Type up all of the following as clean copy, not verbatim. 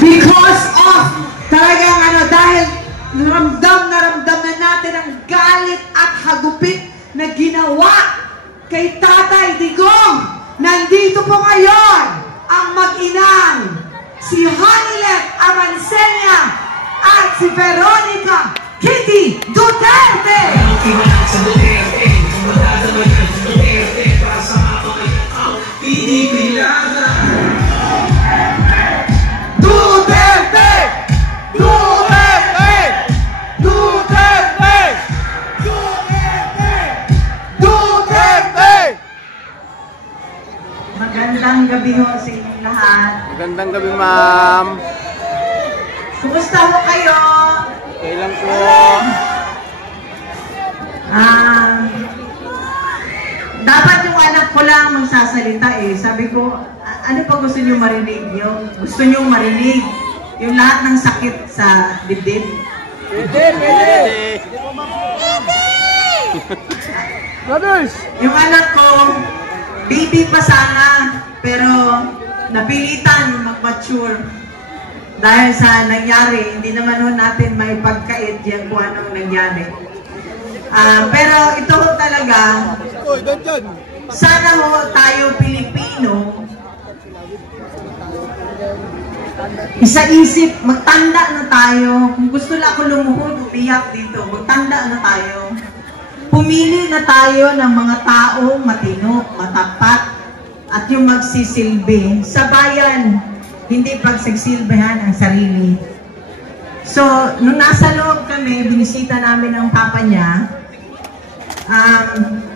Because of talagang dahil ramdam na natin ang galit at hagupit na ginawa kay Tatay Digong. Nandito po ngayon ang mag-inang si Hanilet Arancenia at si Veronica Kitty Duterte. Duterte! Duterte! Duterte! Duterte! Duterte! Magandang gabi ho sa inyong lahat. Magandang gabi, ma'am. Kumusta ho kayo? Okay lang po. Dapat yung anak ko lang magsasalita eh. Sabi ko, ano pa gusto niyo marinig? Gusto niyo marinig yung lahat ng sakit sa dibdib? Pwede! Brothers! Yung anak ko, baby pa sana, pero napilitan mag-mature. Dahil sa nangyari, hindi naman ho natin may pagkait yan kung anong nangyari. Pero ito ho talaga, sana ho tayo Pilipino, isa-isip, magtanda na tayo. Kung gusto lang ako lumuhod, umiyak dito, magtanda na tayo. Pumili na tayo ng mga taong matino, matapat, at yung magsisilbi sa bayan, hindi pagsigsilbihan ang sarili. So, nung nasa loob kami, binisita namin ang papa niya,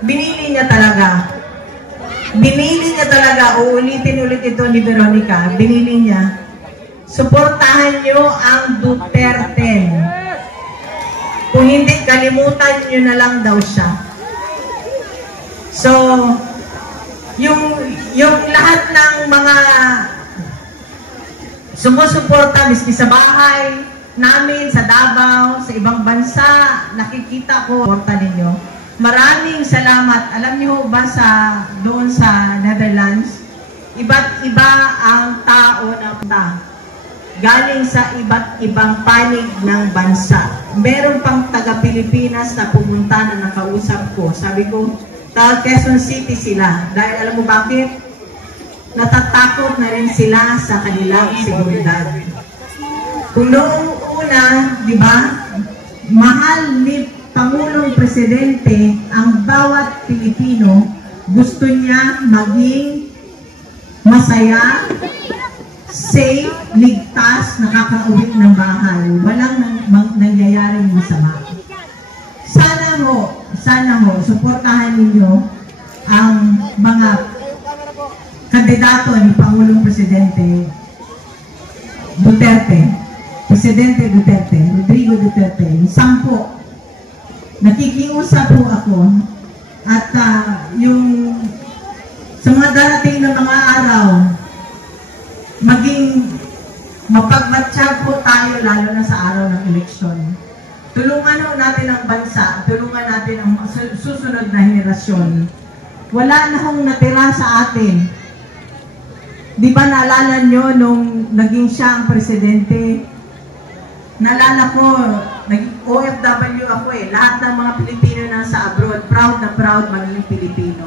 binili niya talaga. Binili niya talaga, uulitin ulit ito ni Veronica, binili niya, suportahan niyo ang Duterte. Kung hindi, kalimutan niyo na lang daw siya. So, yung lahat ng mga sumusuporta, miski sa bahay namin, sa Davao, sa ibang bansa, nakikita ko, suporta ninyo. Maraming salamat. Alam niyo ba doon sa Netherlands, iba't iba ang tao na galing sa iba't ibang panig ng bansa. Meron pang taga-Pilipinas na pumunta na nakausap ko. Sabi ko, taga Quezon City sila. Dahil alam mo bakit? Natatakot na rin sila sa kanilang seguridad. Kung noong una, di ba, mahal ni Pangulong Presidente ang bawat Pilipino, gusto niya maging masaya, safe, ligtas, nakakauwi ng bahay. Walang nangyayaring masama. Sana ho, suportahan ninyo ang mga kandidato ni Pangulong Presidente Duterte, Presidente Duterte, Rodrigo Duterte, 10. Nakikiusap po ako at yung sa mga darating na mga araw, maging mapagmatsyag po tayo lalo na sa araw ng eleksyon. Tulungan ho natin ang bansa, tulungan natin ang susunod na henerasyon. Wala na hong natira sa atin. Di ba naalala nyo nung naging siya ang presidente? Naalala ko, naging OFW ako eh. Lahat ng mga Pilipino na sa abroad, proud na proud maging Pilipino.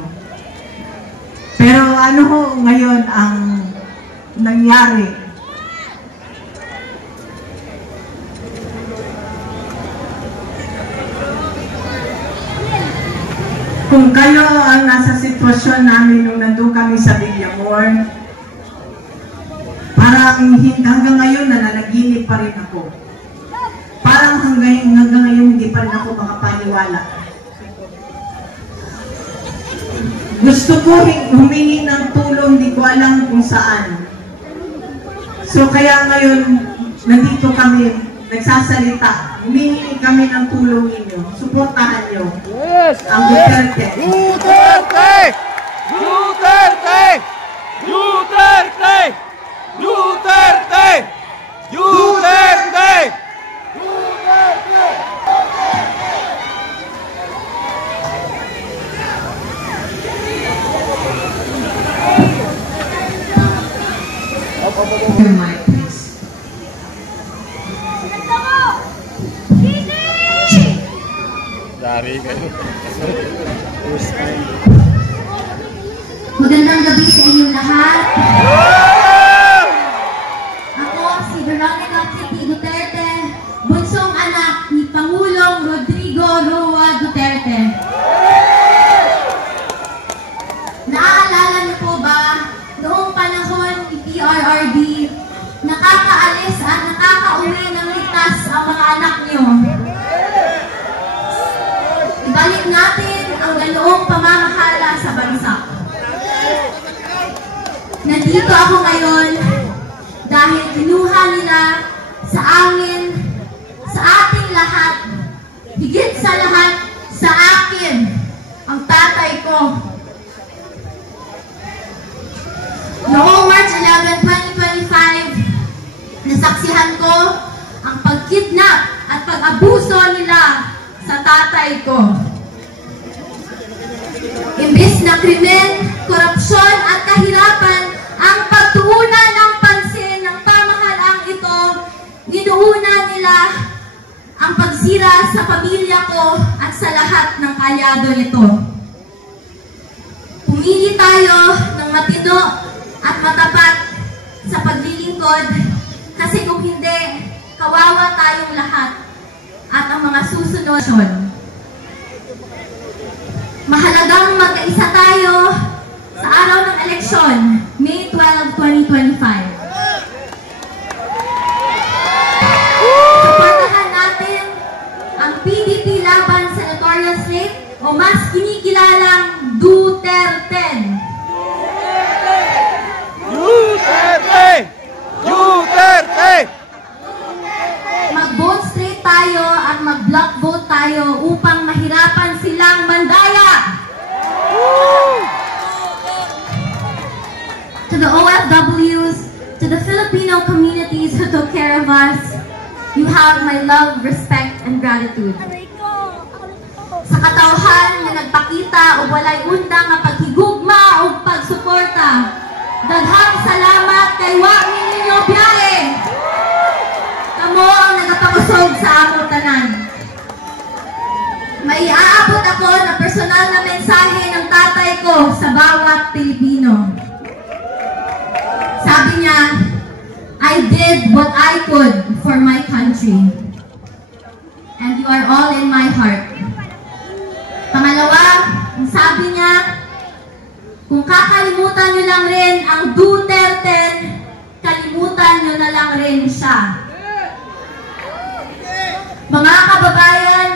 Pero ano ho ngayon ang nangyari? Kung kayo ang nasa sitwasyon namin nung nandun kami sa Villamor, parang hanggang ngayon nananaginip pa rin ako. Parang hanggang ngayon hindi pa rin ako makapaniwala. Gusto ko humingi ng tulong, di ko alam kung saan. So kaya ngayon, nandito kami, nagsasalita. Humingi kami ng tulong ninyo. Suportahan nyo. Yes! Ang Duterte. Duterte! Duterte! Duterte! Duterte! Duterte! Your mic, please. Yari kayo. Magandang gabi sa inyong lahat. Ako si Veronica Kitty Duterte, bunsong anak ni Pangulong Rodrigo Roa Duterte. Naaalala niyo po ba, noong panahon ni PRRD, nakakaalis at nakakauwi ng ligtas ang mga anak niyo? Ibalik natin ang ganoong pamamahala sa bansa. Nandito ako ngayon dahil kinuha nila sa amin, sa ating lahat, higit sa lahat, sa akin, ang tatay ko. Noong March 11, 2025, nasaksihan ko ang pagkidnap at pag-abuso nila sa tatay ko. Imbis na krimen, korupsyon at kahirapan ang pagtuunan ng pansin ng pamahalaang ito, inuuna nila ang pagsira sa pamilya ko at sa lahat ng kalyado nito. Pumili tayo ng matino at matapat sa paglilingkod kasi kung hindi, kawawa tayong lahat at ang mga susunod. Mahalagang magkaisa tayo sa araw ng eleksyon, May 12, 2025. Suportahan natin ang PDP laban senatorial slate o mas kinikilalang Duterte. Duterte! Duterte! Mag-vote straight tayo at mag-block vote tayo upang mahirapan silang mandaya. To the OFWs, to the Filipino communities who took care of us, you have my love, respect, and gratitude. Sa katawhan nga nagpakita o walay undang nga paghigugma o pagsuporta, daghang salamat kay Wami ninyo biyahe. Kamo ang nagapakusog sa among tanan. May aabot ako na personal na mensahe ng tatay ko sa bawat Pilipino. Sabi niya, I did what I could for my country. And you are all in my heart. Pangalawa, ang sabi niya, kung kakalimutan niyo lang rin ang Duterte, kalimutan niyo na lang rin siya. Mga kababayan,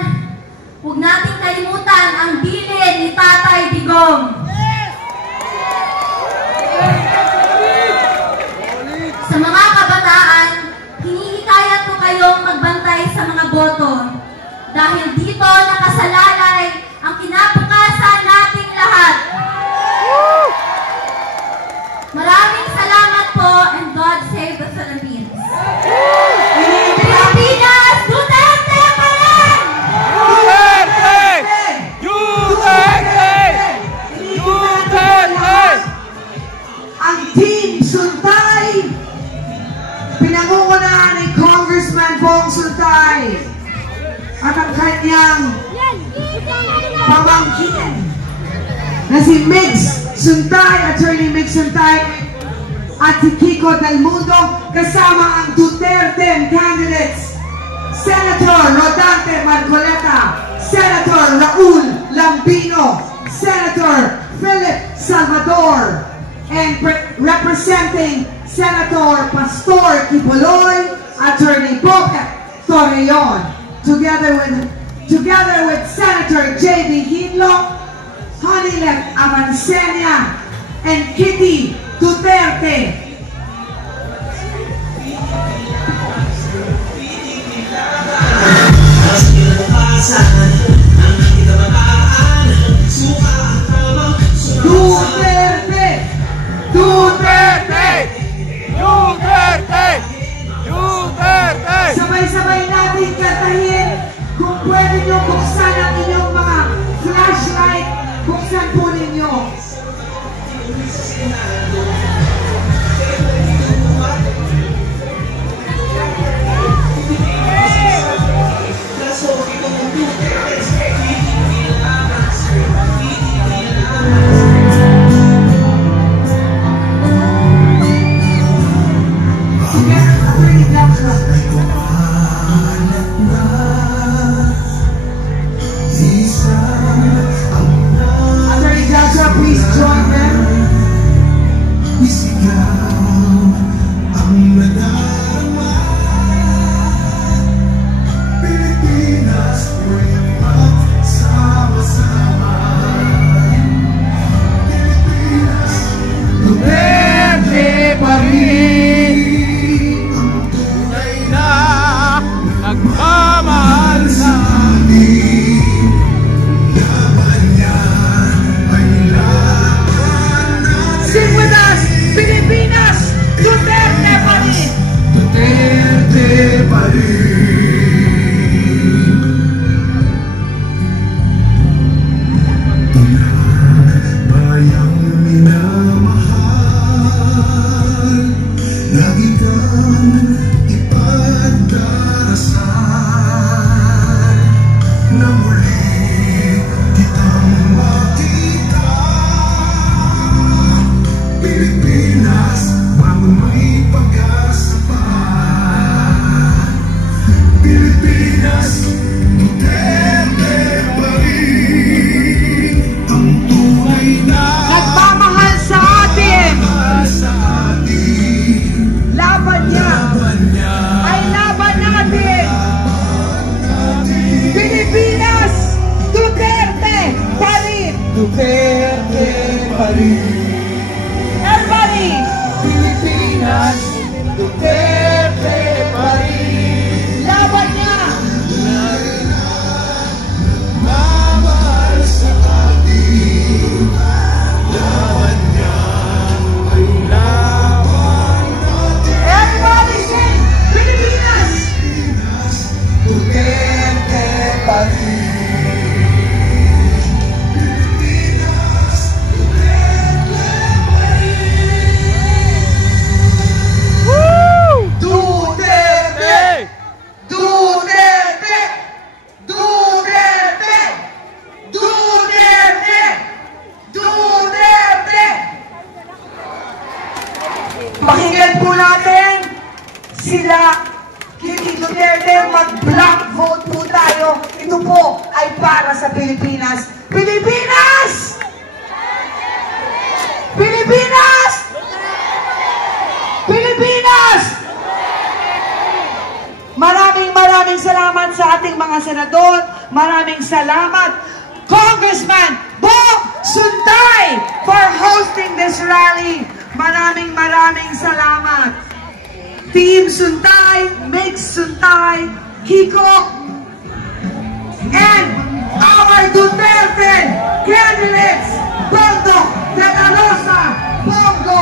huwag natin kalimutan ang bilin ni Tatay Digong. Sa mga kabataan, hinihikayat ko kayong magbantay sa mga boto dahil dito nakasalalay ang kinabukasan nating lahat. Maraming salamat po and God save the Philippines. Pilipinas, Duterte pa rin! Duterte! Duterte! Duterte! Ang Team Suntay, pinangungunahan ni Congressman Bong Suntay at ang kanyang pamangkin na si Migs Suntay, Attorney Migs Suntay at si Kiko Del Mundo, kasama ang Duterte candidates, Senator Rodante Marcoleta, Senator Raul Lambino, Senator Philip Salvador, and representing Senator Pastor Kibuloy, Attorney Boca Torreon, together with Senator J.B. Hinlock, Honeylet Avancenia, and Kitty Duterte. Duterte! Duterte! Duterte! Duterte! Sabay-sabay natin kantahin. Kung pwede nyo buksan ang inyong mga flashlight, buksan po ninyo. Other Gaza, please join them. Duterte pa rin ang tunay na nagmamahal sa atin. Laban yan ay laban natin. Sing with us, Pilipinas, Duterte pa rin. Duterte pa rin. Bayang minamahal, lagi kang ipagdarasal na muli kitang makita. Pilipinas, bangon may pag-asa pa. Pilipinas, Duterte pa rin ang tunay na Nagmamahal sa atin. sa atin. Laban niya ay laban natin. Pilipinas, Duterte pa rin. Duterte pa rin. Everybody, Pilipinas, Duterte pa rin. laban niya. Mamahal sa atin. Laban niya ay laban natin. Everybody sing, Pilipinas. Duterte pa rin. Duterte, Duterte, Duterte, Duterte, Duterte. Pakinggan po natin sila, Kitty Duterte, mag-block vote po tayo. Ito po ay para sa Pilipinas. Pilipinas! Pilipinas! Pilipinas! Maraming salamat sa ating mga senador. Maraming salamat, Congressman Bong Suntay, for hosting this rally. Maraming salamat. Team Suntay, Mix Suntay, Kiko, and our Duterte candidates, Bongo de la Rosa, Bongo,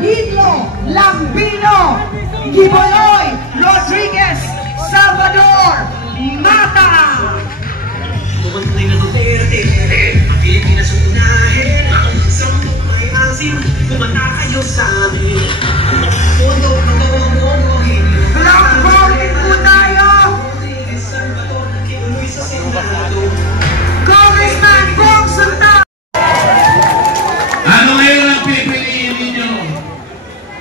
Hilo, Lambino, Giboloy, Rodriguez, Salvador, Mata. Tumantuloy na Duterte, Pilipinas unahin. Ang isang may asim, kumanta kayo sa amin. Pondo, Block voting po tayo. Congressman Bong Suntay. Ano ngayon ang pipiliin ninyo?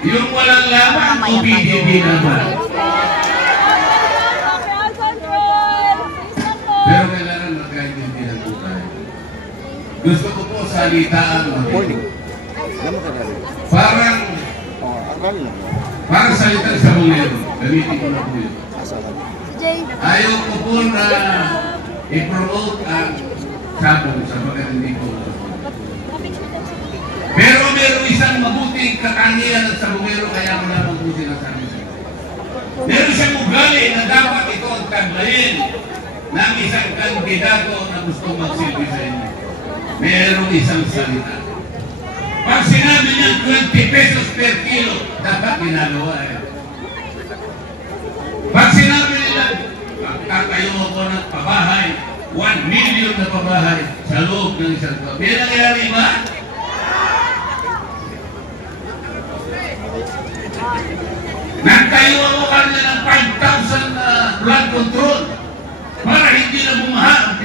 Yung walang laban o PDP naman? Pero kailangan magkaintindihan po tayo. Gusto ko po salitaan natin. Parang salita sa Bungero. Gamitin ko na po yun. Ayaw ko po na i-promote ang sabong sa magandang ko. Pero meron isang mabuting katangian sa Bungero, kaya mo na po sinasabi. Meron siyang ugali na dapat ito ang taglayin ng isang kandidato na gusto magsilbi sa inyo. Meron isang salita. Pag sinabi niya 20 pesos per kilo, dapat ginagawa eh. Pag sinabi nila, magtatayo ako ng pabahay, 1 million na pabahay sa loob ng isang taon. May nangyari ba? Nagtayo ako kanina ng 5,000 flood control para hindi na bumaha ang